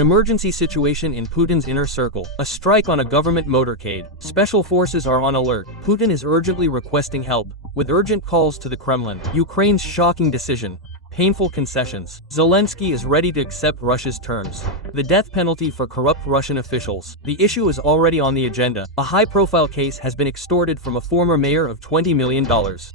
An emergency situation in Putin's inner circle. A strike on a government motorcade. Special forces are on alert. Putin is urgently requesting help, with urgent calls to the Kremlin. Ukraine's shocking decision. Painful concessions. Zelensky is ready to accept Russia's terms. The death penalty for corrupt Russian officials. The issue is already on the agenda. A high-profile case has been extorted from a former mayor of $20 million.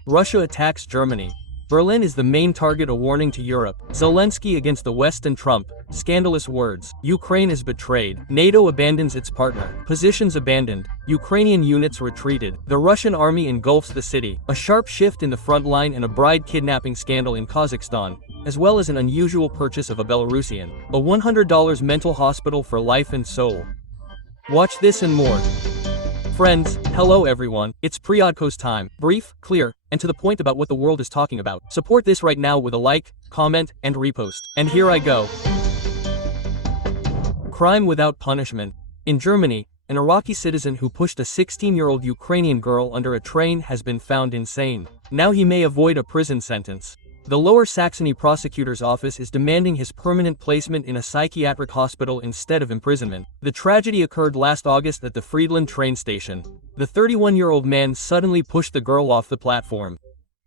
Russia attacks Germany. Berlin is the main target, a warning to Europe. Zelensky against the West and Trump. Scandalous words. Ukraine is betrayed. NATO abandons its partner. Positions abandoned. Ukrainian units retreated. The Russian army engulfs the city. A sharp shift in the front line and a bride kidnapping scandal in Kazakhstan, as well as an unusual purchase of a Belarusian. A $100 mental hospital for life and soul. Watch this and more. Friends, hello everyone, it's Priodko's time. Brief, clear, and to the point about what the world is talking about. Support this right now with a like, comment, and repost. And here I go. Crime without punishment. In Germany, an Iraqi citizen who pushed a 16-year-old Ukrainian girl under a train has been found insane. Now he may avoid a prison sentence. The Lower Saxony prosecutor's office is demanding his permanent placement in a psychiatric hospital instead of imprisonment. The tragedy occurred last August at the Friedland train station. The 31-year-old man suddenly pushed the girl off the platform.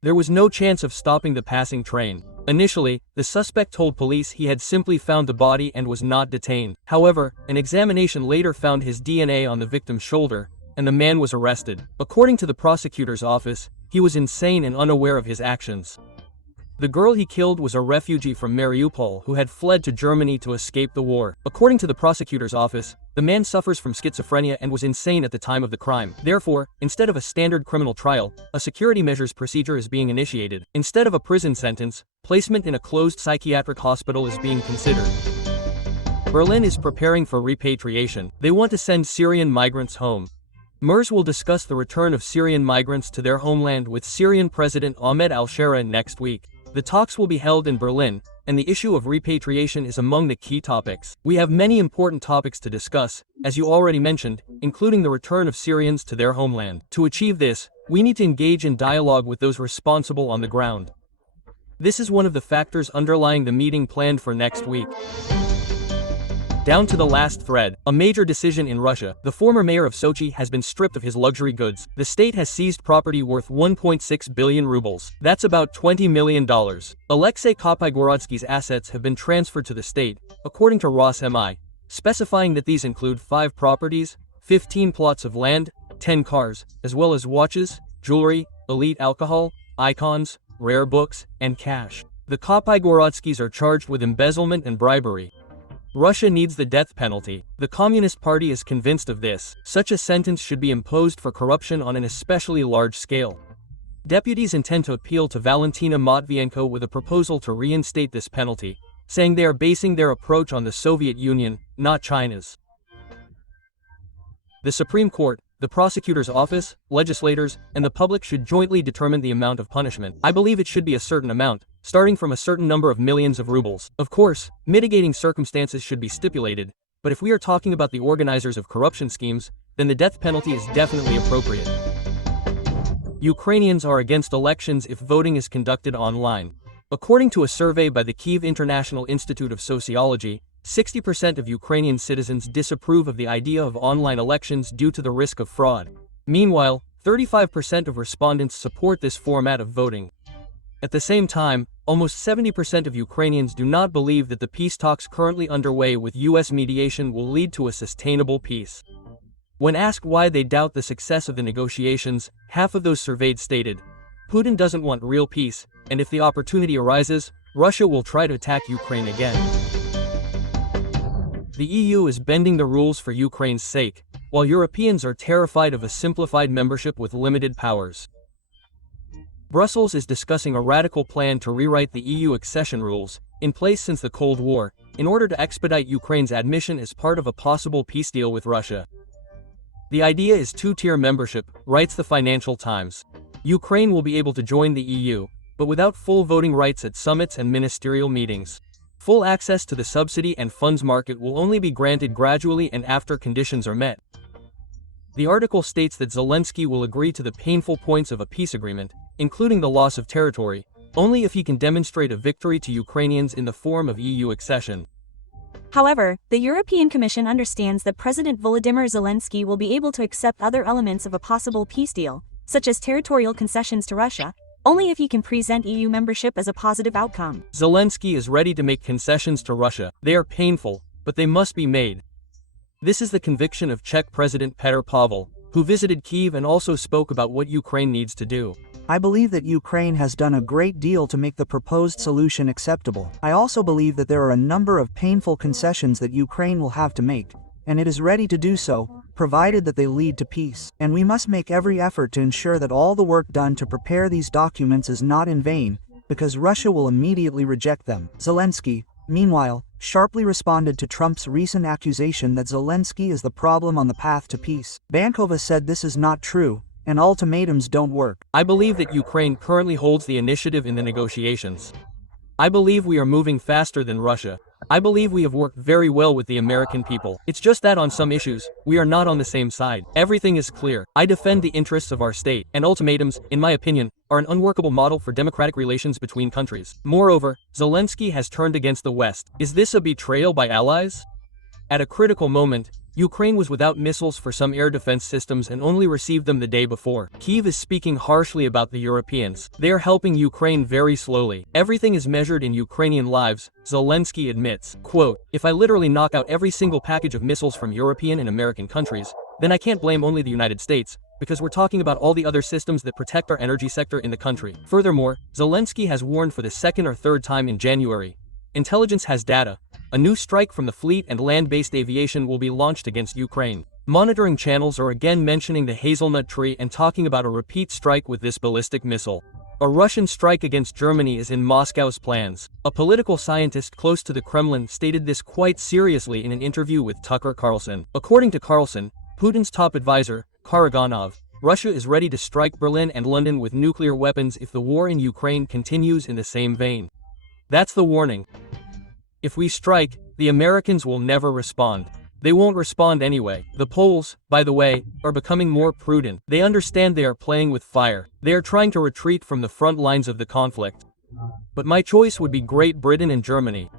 There was no chance of stopping the passing train. Initially, the suspect told police he had simply found the body and was not detained. However, an examination later found his DNA on the victim's shoulder, and the man was arrested. According to the prosecutor's office, he was insane and unaware of his actions. The girl he killed was a refugee from Mariupol who had fled to Germany to escape the war. According to the prosecutor's office, the man suffers from schizophrenia and was insane at the time of the crime. Therefore, instead of a standard criminal trial, a security measures procedure is being initiated. Instead of a prison sentence, placement in a closed psychiatric hospital is being considered. Berlin is preparing for repatriation. They want to send Syrian migrants home. MERS will discuss the return of Syrian migrants to their homeland with Syrian President Ahmed al-Shara next week. The talks will be held in Berlin, and the issue of repatriation is among the key topics. We have many important topics to discuss, as you already mentioned, including the return of Syrians to their homeland. To achieve this, we need to engage in dialogue with those responsible on the ground. This is one of the factors underlying the meeting planned for next week. Down to the last thread, a major decision in Russia. The former mayor of Sochi has been stripped of his luxury goods. The state has seized property worth 1.6 billion rubles. That's about $20 million. Alexei Kopygorodsky's assets have been transferred to the state, according to Ros-MI, specifying that these include 5 properties, 15 plots of land, 10 cars, as well as watches, jewelry, elite alcohol, icons, rare books, and cash. The Kopygorodskys are charged with embezzlement and bribery. Russia needs the death penalty. The Communist Party is convinced of this. Such a sentence should be imposed for corruption on an especially large scale. Deputies intend to appeal to Valentina Matvienko with a proposal to reinstate this penalty, saying they are basing their approach on the Soviet Union, not China's. The Supreme Court, the prosecutor's office, legislators, and the public should jointly determine the amount of punishment. I believe it should be a certain amount, starting from a certain number of millions of rubles. Of course, mitigating circumstances should be stipulated, but if we are talking about the organizers of corruption schemes, then the death penalty is definitely appropriate. Ukrainians are against elections if voting is conducted online. According to a survey by the Kyiv International Institute of Sociology, 60% of Ukrainian citizens disapprove of the idea of online elections due to the risk of fraud. Meanwhile, 35% of respondents support this format of voting. At the same time, almost 70% of Ukrainians do not believe that the peace talks currently underway with US mediation will lead to a sustainable peace. When asked why they doubt the success of the negotiations, half of those surveyed stated, "Putin doesn't want real peace, and if the opportunity arises, Russia will try to attack Ukraine again." The EU is bending the rules for Ukraine's sake, while Europeans are terrified of a simplified membership with limited powers. Brussels is discussing a radical plan to rewrite the EU accession rules, in place since the Cold War, in order to expedite Ukraine's admission as part of a possible peace deal with Russia. The idea is two-tier membership, writes the Financial Times. Ukraine will be able to join the EU, but without full voting rights at summits and ministerial meetings. Full access to the subsidy and funds market will only be granted gradually and after conditions are met. The article states that Zelensky will agree to the painful points of a peace agreement, including the loss of territory, only if he can demonstrate a victory to Ukrainians in the form of EU accession. However, the European Commission understands that President Volodymyr Zelensky will be able to accept other elements of a possible peace deal, such as territorial concessions to Russia, only if he can present EU membership as a positive outcome. Zelensky is ready to make concessions to Russia. They are painful, but they must be made. This is the conviction of Czech President Petr Pavel, who visited Kyiv and also spoke about what Ukraine needs to do. I believe that Ukraine has done a great deal to make the proposed solution acceptable. I also believe that there are a number of painful concessions that Ukraine will have to make, and it is ready to do so, provided that they lead to peace. And we must make every effort to ensure that all the work done to prepare these documents is not in vain, because Russia will immediately reject them. Zelensky, meanwhile, sharply responded to Trump's recent accusation that Zelensky is the problem on the path to peace. Bankova said this is not true, and ultimatums don't work. I believe that Ukraine currently holds the initiative in the negotiations. I believe we are moving faster than Russia. I believe we have worked very well with the American people. It's just that on some issues, we are not on the same side. Everything is clear. I defend the interests of our state, and ultimatums, in my opinion, are an unworkable model for democratic relations between countries. Moreover, Zelensky has turned against the West. Is this a betrayal by allies? At a critical moment, Ukraine was without missiles for some air defense systems and only received them the day before. Kyiv is speaking harshly about the Europeans. They are helping Ukraine very slowly. Everything is measured in Ukrainian lives, Zelensky admits. Quote, "If I literally knock out every single package of missiles from European and American countries, then I can't blame only the United States, because we're talking about all the other systems that protect our energy sector in the country." Furthermore, Zelensky has warned for the second or third time in January. Intelligence has data. A new strike from the fleet and land-based aviation will be launched against Ukraine. Monitoring channels are again mentioning the hazelnut tree and talking about a repeat strike with this ballistic missile. A Russian strike against Germany is in Moscow's plans. A political scientist close to the Kremlin stated this quite seriously in an interview with Tucker Carlson. According to Carlson, Putin's top advisor, Karaganov, Russia is ready to strike Berlin and London with nuclear weapons if the war in Ukraine continues in the same vein. That's the warning. If we strike, the Americans will never respond. They won't respond anyway. The Poles, by the way, are becoming more prudent. They understand they are playing with fire. They are trying to retreat from the front lines of the conflict. But my choice would be Great Britain and Germany.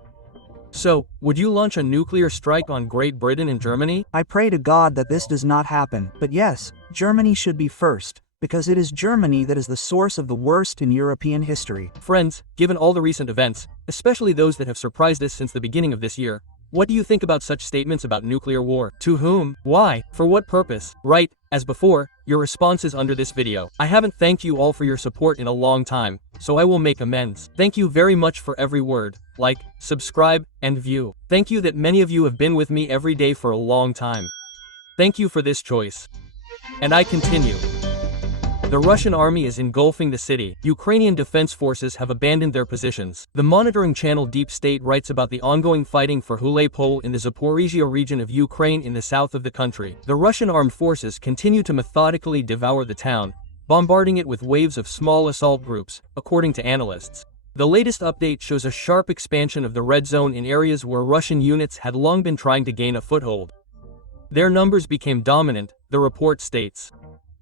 So, would you launch a nuclear strike on Great Britain and Germany? I pray to God that this does not happen, but yes, Germany should be first, because it is Germany that is the source of the worst in European history. Friends, given all the recent events, especially those that have surprised us since the beginning of this year, what do you think about such statements about nuclear war? To whom? Why? For what purpose? Right, as before, your response is under this video. I haven't thanked you all for your support in a long time, so I will make amends. Thank you very much for every word, like, subscribe, and view. Thank you that many of you have been with me every day for a long time. Thank you for this choice. And I continue. The Russian army is engulfing the city. Ukrainian defense forces have abandoned their positions. The monitoring channel Deep State writes about the ongoing fighting for Hulepole in the Zaporizhia region of Ukraine in the south of the country. The Russian armed forces continue to methodically devour the town, bombarding it with waves of small assault groups, according to analysts. The latest update shows a sharp expansion of the red zone in areas where Russian units had long been trying to gain a foothold. Their numbers became dominant, the report states.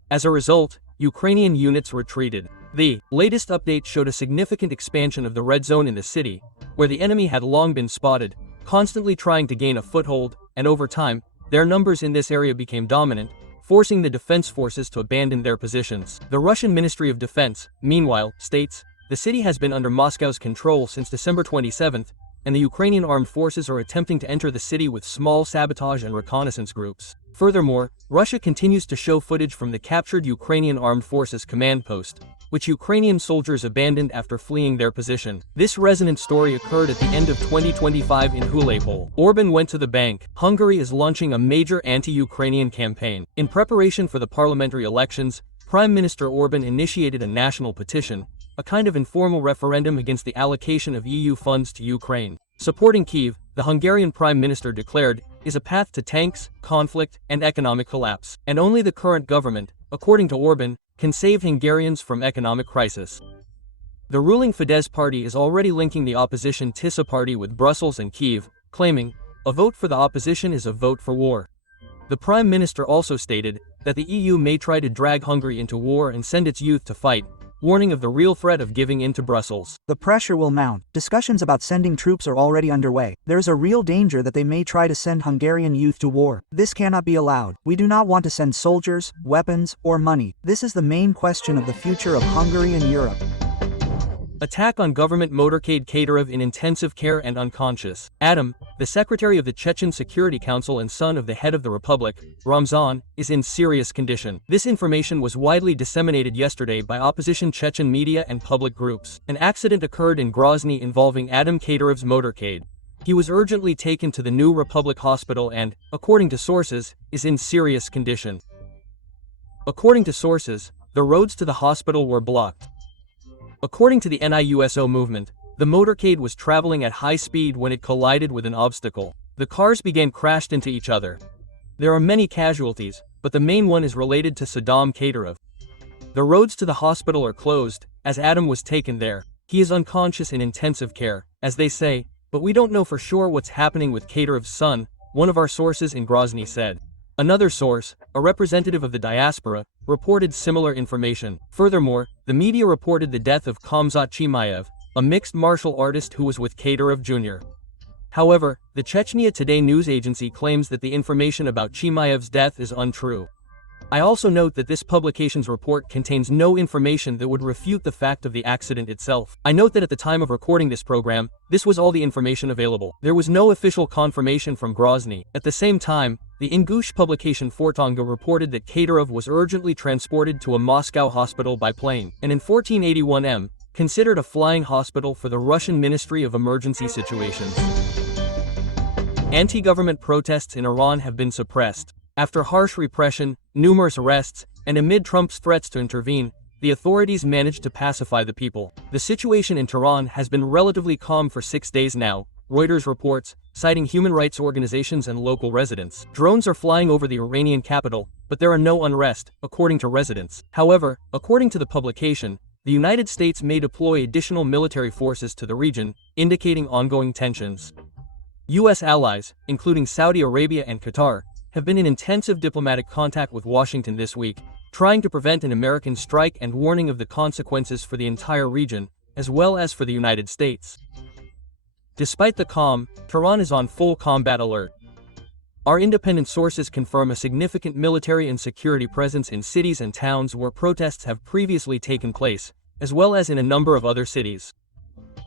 As a result, Ukrainian units retreated. The latest update showed a significant expansion of the red zone in the city, where the enemy had long been spotted, constantly trying to gain a foothold, and over time, their numbers in this area became dominant, forcing the defense forces to abandon their positions. The Russian Ministry of Defense, meanwhile, states, the city has been under Moscow's control since December 27th, and the Ukrainian armed forces are attempting to enter the city with small sabotage and reconnaissance groups. Furthermore, Russia continues to show footage from the captured Ukrainian Armed Forces command post, which Ukrainian soldiers abandoned after fleeing their position. This resonant story occurred at the end of 2025 in Hulepole. Orban went to the bank. Hungary is launching a major anti-Ukrainian campaign. In preparation for the parliamentary elections, Prime Minister Orban initiated a national petition, a kind of informal referendum against the allocation of EU funds to Ukraine. Supporting Kyiv, the Hungarian Prime Minister declared, is a path to tanks, conflict, and economic collapse. And only the current government, according to Orban, can save Hungarians from economic crisis. The ruling Fidesz party is already linking the opposition Tisa party with Brussels and Kyiv, claiming, a vote for the opposition is a vote for war. The Prime Minister also stated that the EU may try to drag Hungary into war and send its youth to fight, warning of the real threat of giving in to Brussels. The pressure will mount. Discussions about sending troops are already underway. There is a real danger that they may try to send Hungarian youth to war. This cannot be allowed. We do not want to send soldiers, weapons, or money. This is the main question of the future of Hungary and Europe. Attack on government motorcade Kadyrov in intensive care and unconscious. Adam, the secretary of the Chechen Security Council and son of the head of the Republic, Ramzan, is in serious condition. This information was widely disseminated yesterday by opposition Chechen media and public groups. An accident occurred in Grozny involving Adam Kadyrov's motorcade. He was urgently taken to the New Republic Hospital and, according to sources, is in serious condition. According to sources, the roads to the hospital were blocked. According to the NIUSO movement, the motorcade was traveling at high speed when it collided with an obstacle. The cars began crashed into each other. There are many casualties, but the main one is related to Saddam Kadyrov. The roads to the hospital are closed, as Adam was taken there. He is unconscious in intensive care, as they say, but we don't know for sure what's happening with Kadyrov's son, one of our sources in Grozny said. Another source, a representative of the diaspora, reported similar information. Furthermore, the media reported the death of Kamzat Chimaev, a mixed martial artist who was with Kadyrov Jr. However, the Chechnya Today news agency claims that the information about Chimaev's death is untrue. I also note that this publication's report contains no information that would refute the fact of the accident itself. I note that at the time of recording this program, this was all the information available. There was no official confirmation from Grozny. At the same time, the Ingush publication Fortanga reported that Kadyrov was urgently transported to a Moscow hospital by plane, and in 1481 considered a flying hospital for the Russian Ministry of Emergency Situations. Anti-government protests in Iran have been suppressed. After harsh repression, numerous arrests, and amid Trump's threats to intervene, the authorities managed to pacify the people. The situation in Tehran has been relatively calm for 6 days now, Reuters reports, citing human rights organizations and local residents. Drones are flying over the Iranian capital, but there are no unrest, according to residents. However, according to the publication, the United States may deploy additional military forces to the region, indicating ongoing tensions. U.S. allies, including Saudi Arabia and Qatar, have been in intensive diplomatic contact with Washington this week, trying to prevent an American strike and warning of the consequences for the entire region, as well as for the United States. Despite the calm, Tehran is on full combat alert. Our independent sources confirm a significant military and security presence in cities and towns where protests have previously taken place, as well as in a number of other cities.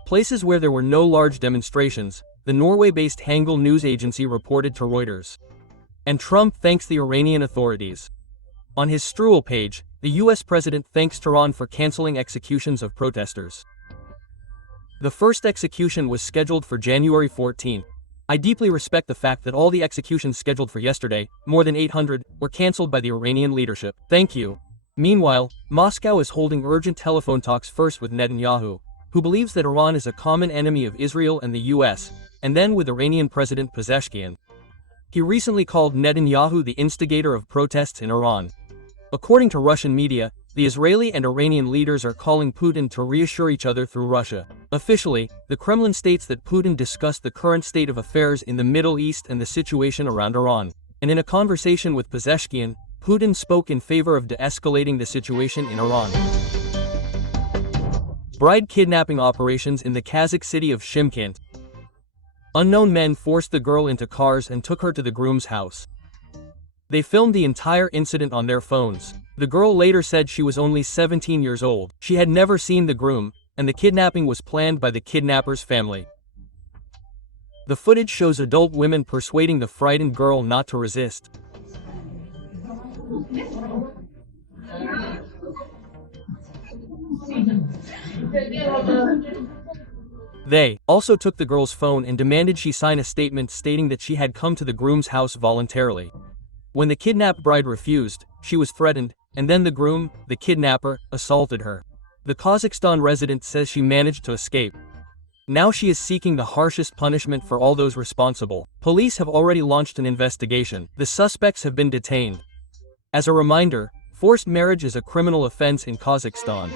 Places where there were no large demonstrations, the Norway-based Hangul news agency reported to Reuters. And Trump thanks the Iranian authorities. On his Struel page, the US president thanks Tehran for canceling executions of protesters. The first execution was scheduled for January 14. I deeply respect the fact that all the executions scheduled for yesterday, more than 800, were cancelled by the Iranian leadership. Thank you. Meanwhile, Moscow is holding urgent telephone talks first with Netanyahu, who believes that Iran is a common enemy of Israel and the US, and then with Iranian President Pezeshkian. He recently called Netanyahu the instigator of protests in Iran. According to Russian media, the Israeli and Iranian leaders are calling Putin to reassure each other through Russia. Officially, the Kremlin states that Putin discussed the current state of affairs in the Middle East and the situation around Iran. And in a conversation with Pezeshkian, Putin spoke in favor of de-escalating the situation in Iran. Bride kidnapping operations in the Kazakh city of Shymkent. Unknown men forced the girl into cars and took her to the groom's house. They filmed the entire incident on their phones. The girl later said she was only 17 years old. She had never seen the groom, and the kidnapping was planned by the kidnapper's family. The footage shows adult women persuading the frightened girl not to resist. They also took the girl's phone and demanded she sign a statement stating that she had come to the groom's house voluntarily. When the kidnapped bride refused, she was threatened, and then the groom, the kidnapper, assaulted her. The Kazakhstan resident says she managed to escape. Now she is seeking the harshest punishment for all those responsible. Police have already launched an investigation. The suspects have been detained. As a reminder, forced marriage is a criminal offense in Kazakhstan.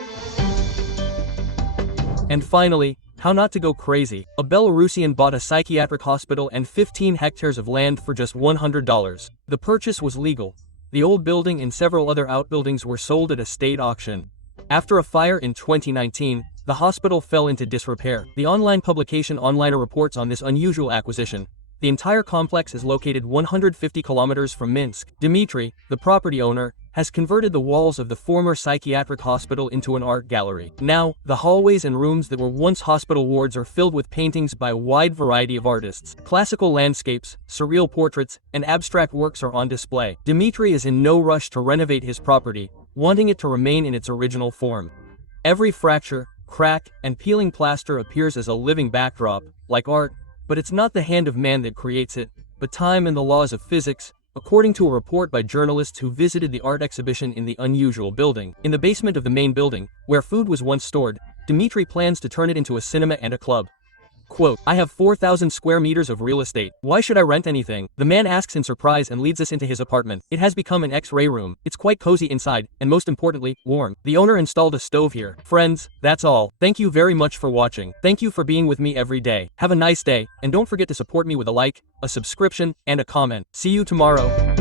And finally, how not to go crazy. A Belarusian bought a psychiatric hospital and 15 hectares of land for just $100. The purchase was legal. The old building and several other outbuildings were sold at a state auction. After a fire in 2019, the hospital fell into disrepair. The online publication Onliner reports on this unusual acquisition. The entire complex is located 150 kilometers from Minsk. Dmitry, the property owner, has converted the walls of the former psychiatric hospital into an art gallery. Now, the hallways and rooms that were once hospital wards are filled with paintings by a wide variety of artists. Classical landscapes, surreal portraits, and abstract works are on display. Dmitry is in no rush to renovate his property, wanting it to remain in its original form. Every fracture, crack, and peeling plaster appears as a living backdrop, like art, but it's not the hand of man that creates it, but time and the laws of physics, according to a report by journalists who visited the art exhibition in the unusual building. In the basement of the main building, where food was once stored, Dmitry plans to turn it into a cinema and a club. Quote, "I have 4,000 square meters of real estate. Why should I rent anything?" The man asks in surprise and leads us into his apartment. It has become an X-ray room. It's quite cozy inside, and most importantly, warm. The owner installed a stove here. Friends, that's all. Thank you very much for watching. Thank you for being with me every day. Have a nice day, and don't forget to support me with a like, a subscription, and a comment. See you tomorrow.